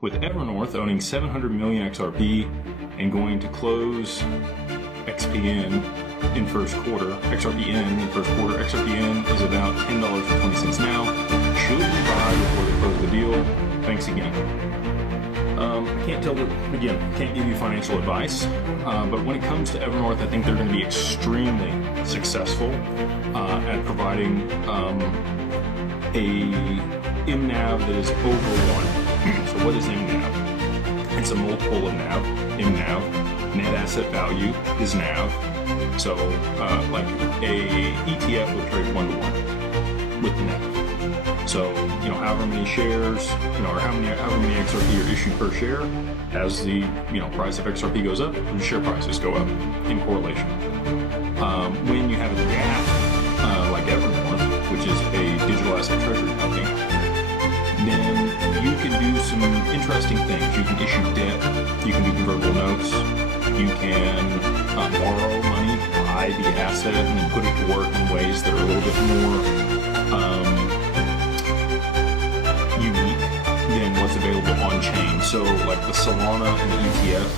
With Evernorth owning 700 million XRP and going to close XPN in first quarter, XRPN in first quarter, XRPN is about $10.20 now. Should we buy before they close the deal? Thanks again. I can't can't give you financial advice, but when it comes to Evernorth, I think they're going to be extremely successful at providing a MNAV that is over 1. So what is MNAV? It's a multiple of NAV. MNAV, net asset value, is NAV. So like a ETF would trade 1-to-1 with the NAV. So, however many shares, or however many XRP are issued per share, as the, price of XRP goes up, the share prices go up in correlation. When you have a DApp, like Evernorth, which is a digital asset treasury company, then you can do some interesting things. You can issue debt, you can do convertible notes, you can borrow money, buy the asset, and then put it to work in ways that are a little bit more unique than what's available on chain. So like the Solana and the ETF,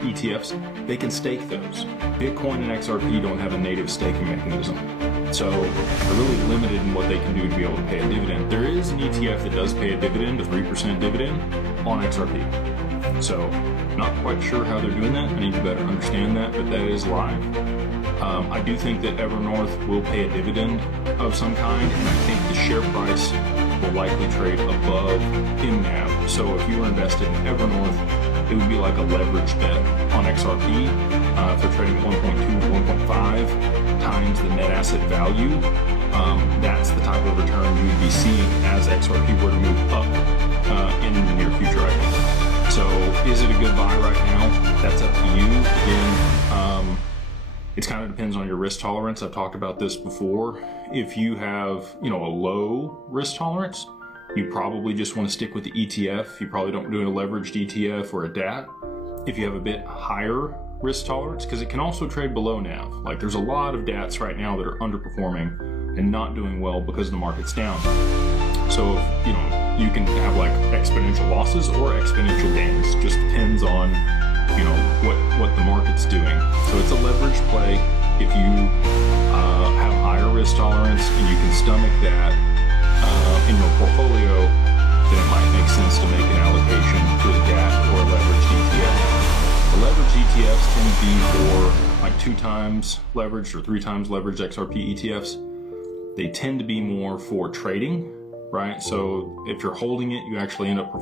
ETFs, they can stake those. Bitcoin and XRP don't have a native staking mechanism. So they're really limited in what they can do to be able to pay a dividend. There is an ETF that does pay a dividend, a 3% dividend on XRP. So not quite sure how they're doing that. I need to better understand that, but that is live. I do think that Evernorth will pay a dividend of some kind, and I think the share price will likely trade above MNAV. So if you were invested in Evernorth, it would be like a leverage bet on XRP. If they're trading 1.2 to 1.5 times the net asset value, that's the type of return you would be seeing as XRP were to move up in the near future, I think. So is it a good buy right now? That's up to you. Again, it kind of depends on your risk tolerance. I've talked about this before. If you have, a low risk tolerance, you probably just want to stick with the ETF. You probably don't do a leveraged ETF or a DAT. If you have a bbit higher risk tolerance, because it can also trade below NAV. Like there's a lot of DATs right now that are underperforming and not doing well because the market's down. So, you can have like exponential losses or exponential gains. Just depends on what the market's doing. So it's a leverage play. If you have higher risk tolerance and you can stomach that in your portfolio, then it might make sense to make an allocation to a DAT or a leveraged ETF. The leveraged ETFs tend to be for like 2 times leveraged or 3 times leveraged XRP ETFs. They tend to be more for trading, right? So if you're holding it, you actually end up